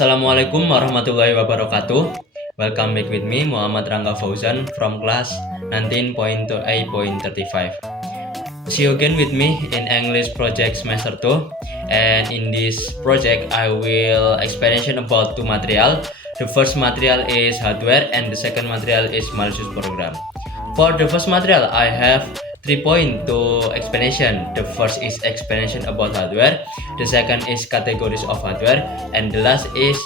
Assalamualaikum warahmatullahi wabarakatuh. Welcome back with me Muhammad Rangga Fauzan from class 19.A.35. See you again with me in English project semester 2, and in this project I will explanation about two material. The first material is hardware and the second material is malicious program. For the first material I have 3 points to explanation. The first is explanation about hardware, the second is categories of hardware, and the last is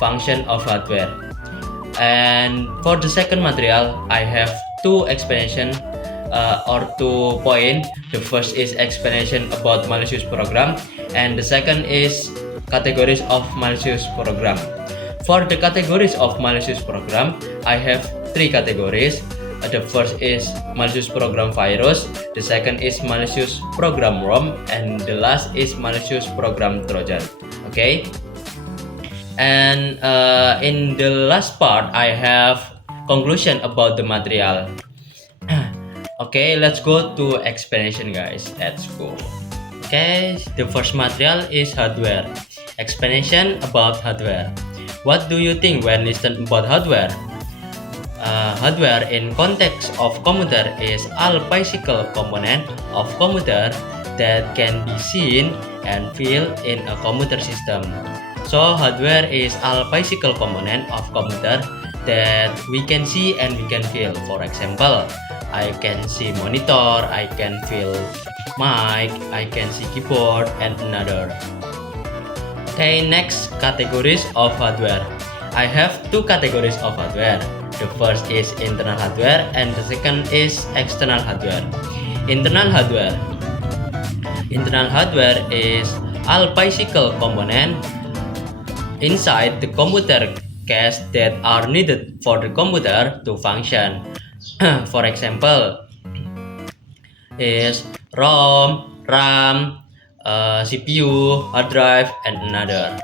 function of hardware. And for the second material I have two explanation or 2 points. The first is explanation about malicious program, and the second is categories of malicious program. For the categories of malicious program, I have 3 categories. The first is malicious program virus, the second is malicious program ROM, and the last is malicious program Trojan. Okay, and in the last part I have conclusion about the material. Okay, let's go to explanation, guys. Let's go. Okay, the first material is hardware. Explanation about hardware. What do you think when listen about hardware? Hardware in context of computer is all physical component of computer that can be seen and feel in a computer system. So hardware is all physical component of computer that we can see and we can feel. For example, I can see monitor, I can feel mic, I can see keyboard, and another. Okay, next, categories of hardware. I have 2 categories of hardware. The first is internal hardware and the second is external hardware. Internal hardware. Internal hardware is all physical component inside the computer cache that are needed for the computer to function. For example, is ROM, RAM, CPU, hard drive, and another.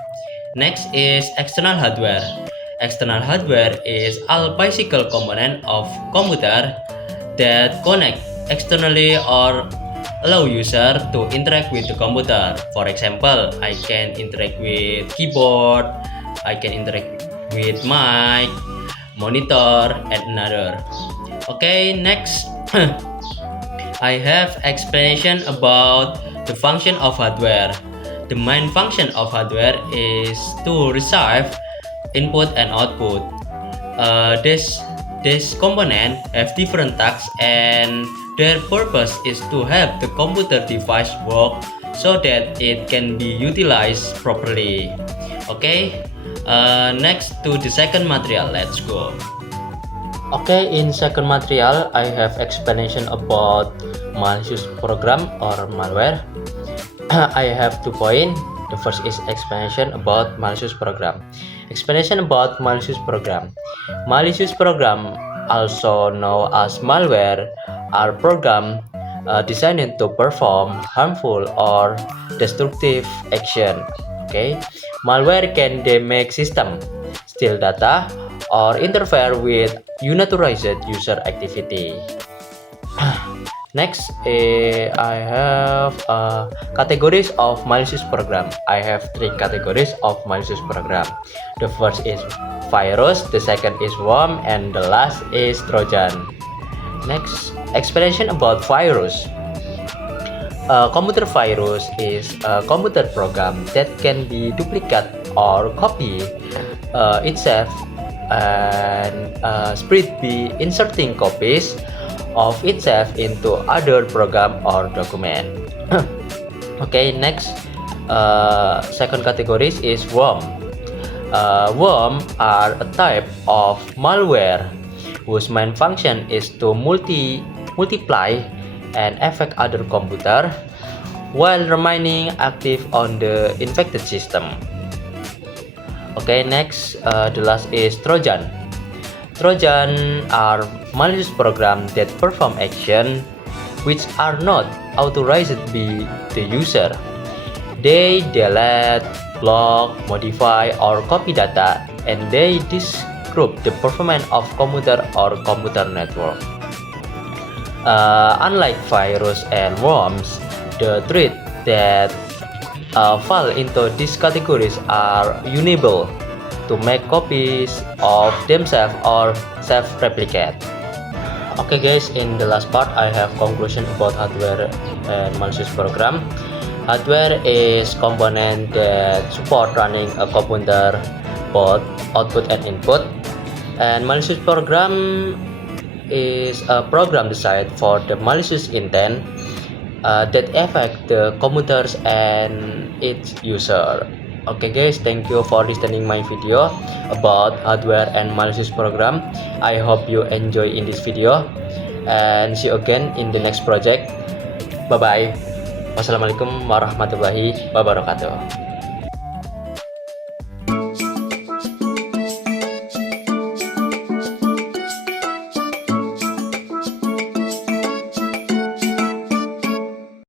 Next is external hardware. External hardware is all physical component of computer that connect externally or allow user to interact with the computer. For example, I can interact with keyboard, I can interact with mic, monitor, and another. Okay, next I have explanation about the function of hardware. The main function of hardware is to receive input and output. This component have different tasks and their purpose is to help the computer device work so that it can be utilized properly. Okay, next to the second material, let's go. Okay, in second material I have explanation about malicious program or malware. I have 2 points. The first is explanation about malicious program. Explanation about malicious program. Malicious program, also known as malware, are programs designed to perform harmful or destructive action. Okay, malware can damage system, steal data, or interfere with unauthorized user activity. Next, I have categories of malicious program. I have 3 categories of malicious program. The first is virus, the second is worm, and the last is Trojan. Next, explanation about virus. Computer virus is a computer program that can be duplicate or copy itself and spread by inserting copies of itself into other program or document. Okay, next, second category is worm. Worm are a type of malware whose main function is to multiply and affect other computer while remaining active on the infected system. Okay, next, the last is Trojan. Trojan are malicious programs that perform action which are not authorized by the user. They delete, block, modify, or copy data, and they disrupt the performance of computer or computer network. Unlike virus and worms, the threats that fall into these categories are unable to make copies of themselves or self-replicate. Okay guys, in the last part I have conclusion about hardware and malicious program. Hardware is component that support running a computer, both output and input. And malicious program is a program designed for the malicious intent that affect the computers and its user. Okay guys, thank you for listening my video about hardware and malicious program. I hope you enjoy in this video and see you again in the next project. Bye bye. Wassalamualaikum warahmatullahi wabarakatuh.